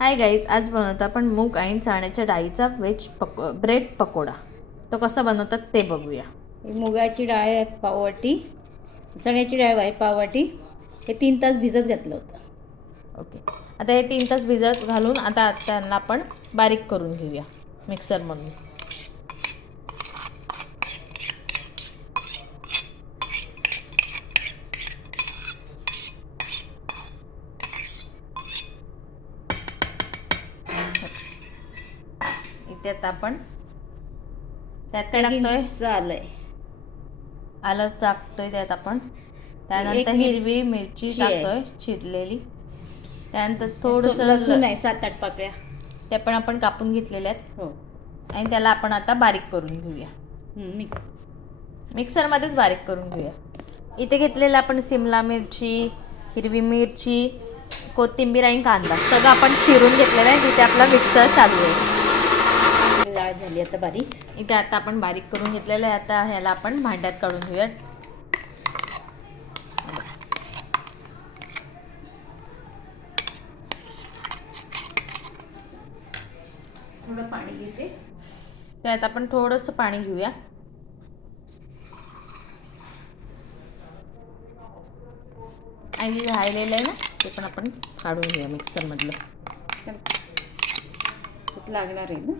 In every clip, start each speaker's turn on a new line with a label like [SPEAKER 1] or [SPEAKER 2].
[SPEAKER 1] Hi guys आज बनवतो आपण मूग आणि चण्याच्या डाळीचा व्हेज पको ब्रेड पकोडा. तो कसा बनवतात ते बघूया.
[SPEAKER 2] मुगाची डाळ आहे पाववाटी चण्याची डाळ आहे पाववाटी. हे तीन तास भिजत घातलं होतं.
[SPEAKER 1] ओके आता हे तीन तास भिजत घालून आता त्यांना आपण बारीक करून घेऊया मिक्सरमधून आता आपण त्यात काय टाकतोय?
[SPEAKER 2] चालय
[SPEAKER 1] आलं टाकतोय त्यात आपण. त्यानंतर हिरवी मिरची. टाकतोय चिरलेली. त्यानंतर
[SPEAKER 2] लसूण
[SPEAKER 1] थोडंसं
[SPEAKER 2] आहे सात आठ पाकळ्या.
[SPEAKER 1] ते पण आपण कापून घेतलेले आहेत.
[SPEAKER 2] हो.
[SPEAKER 1] आणि त्याला आपण आता बारीक करून घेऊया.
[SPEAKER 2] मिक्स
[SPEAKER 1] मिक्सरमध्येच बारीक करून घेऊया. इथे घेतलेलं आपण सिमला मिरची हिरवी मिरची कोथिंबीर आणि कांदा. सगळं आपण चिरून घेतलेलं आहे. तिथे आपला मिक्सर चालू आहे.
[SPEAKER 2] झाली आता बारीक.
[SPEAKER 1] इथे आता आपण बारीक करून घेतलेलं आहे. आता ह्याला आपण भांड्यात काढून घेऊया
[SPEAKER 2] थोडं पाणी घेते.
[SPEAKER 1] त्यात आपण थोडंसं पाणी घेऊया. आणि राहिलेलं आहे ना ते पण आपण काढून घेऊया मिक्सरमधलं
[SPEAKER 2] लागणार आहे ना?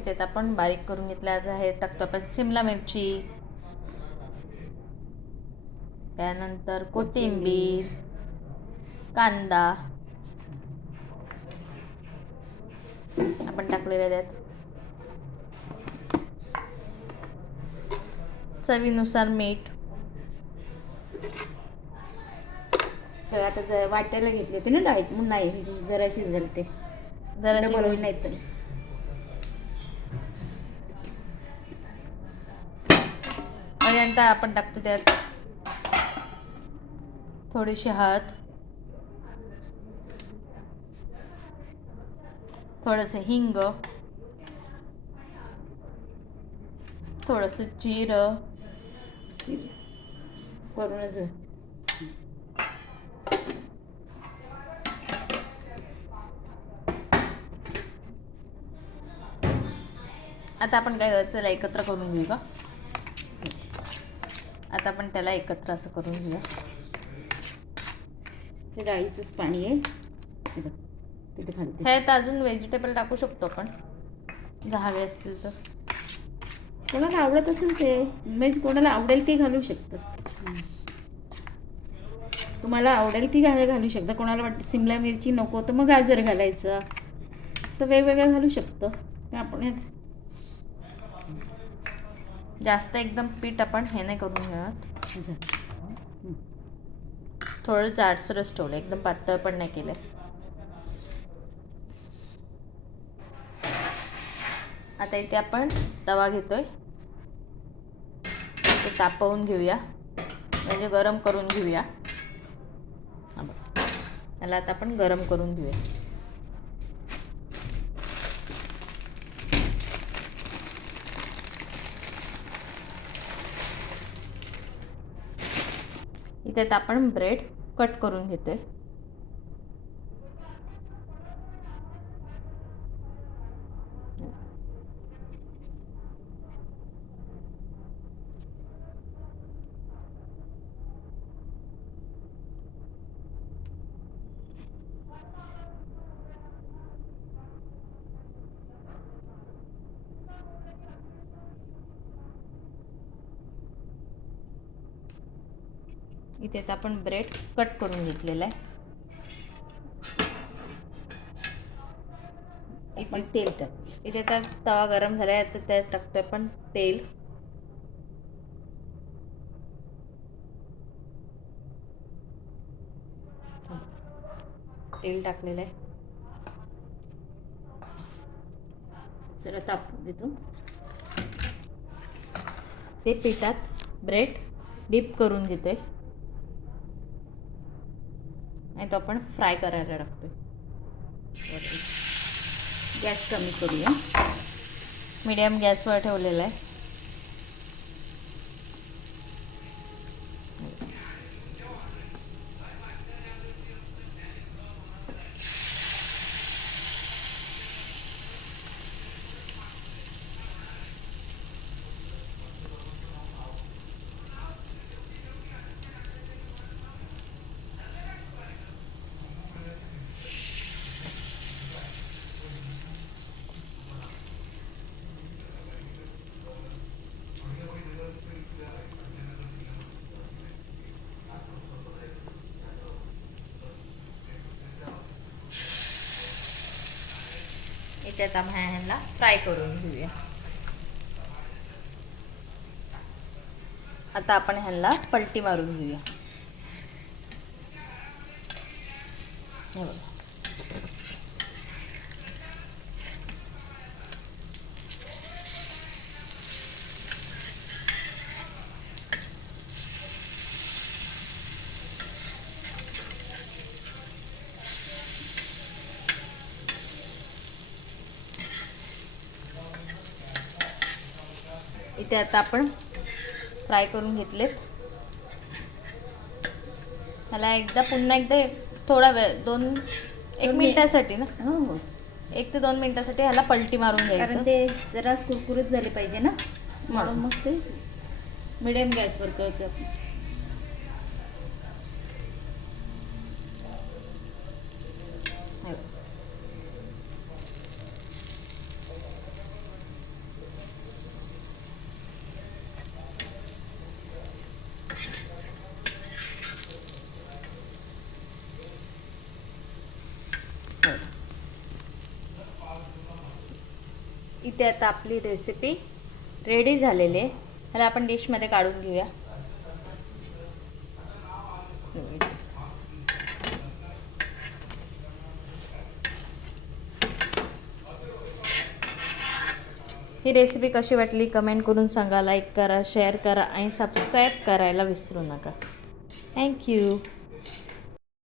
[SPEAKER 1] इथे आता आपण बारीक करून घेतल्या आता हे टाकतो आपण सिमला मिरची. त्यानंतर कोथिंबीर कांदा. आपण टाकलेले त्यात चवीनुसार मीठ.
[SPEAKER 2] तर आता ज- वाटायला घेतली होती ना डाळीत म्हणून नाही जरा शिजल ते.
[SPEAKER 1] जरा
[SPEAKER 2] बनवली नाहीत तरी
[SPEAKER 1] पर्यंत आपण टाकतो त्यात. थोडीशी हळद. थोडंसं हिंग. थोडंसं जिरं.
[SPEAKER 2] करूनच
[SPEAKER 1] आता आपण काय करायचं एकत्र करून घेऊ का? आता आपण त्याला एकत्र असं करून घेऊया.
[SPEAKER 2] ते डाळीचंच पाणी आहे. हे तिथे घालते.
[SPEAKER 1] ह्यात अजून व्हेजिटेबल टाकू शकतो आपण. जर हवे असतील तर.
[SPEAKER 2] कोणाला आवडत असेल ते म्हणजे कोणाला आवडेल ते घालू शकतात. तुम्हाला आवडेल ती घाल घालू शकता. कोणाला वाटतं सिमला मिरची नको तर मग गाजर घालायचं. असं वेगवेगळं घालू शकतो. आपण हे-
[SPEAKER 1] जास्त एकदम पीठ आपण हे नाही करून घेऊया
[SPEAKER 2] असं.
[SPEAKER 1] थोडं जाडसरच ठेवलं एकदम पातळ पण नाही केलं. आता इथे आपण तवा घेतोय. ते तापवून घेऊया. म्हणजे गरम करून घेऊया. त्याला आता आपण गरम करून घेऊया. इथे आता आपण ब्रेड कट करून घेतोय. इथे आता आपण ब्रेड कट करून घेतलेला आहे.
[SPEAKER 2] आपण तेल टाक
[SPEAKER 1] इथे आता तवा गरम झाला आहे आता त्यात टाकतोय आपण तेल. तेल टाकलेलं आहे.
[SPEAKER 2] जरा तापू देतो.
[SPEAKER 1] ते पिठात ब्रेड डीप करून घेतोय. आणि तो आपण फ्राय करायला टाकतो
[SPEAKER 2] गॅस कमी करूया.
[SPEAKER 1] मीडियम गॅसवर ठेवलेला आहे. इथे आता आपण ह्यांना फ्राय करून घेऊया आता आपण ह्यांना पलटी मारून घेऊया हे बघा. इथे आता आपण फ्राय करून घेतलेत त्याला एकदा पुन्हा एकदा थोडा वेळ दोन एक मिनिटासाठी ना?
[SPEAKER 2] हो हो.
[SPEAKER 1] एक ते दोन मिनिटासाठी ह्याला पलटी मारून
[SPEAKER 2] कारण
[SPEAKER 1] घ्यायचं
[SPEAKER 2] ते जरा कुरकुरीत झाले पाहिजे ना? म्हणून मग ते मिडियम गॅसवर करतो आपण.
[SPEAKER 1] इथे आता आपली रेसिपी रेडी झालेली आहे. ह्याला आपण डिशमध्ये काढून घेऊया. ही रेसिपी कशी वाटली कमेंट करून सांगा लाईक करा शेअर करा आणि सबस्क्राईब करायला विसरू नका. थँक्यू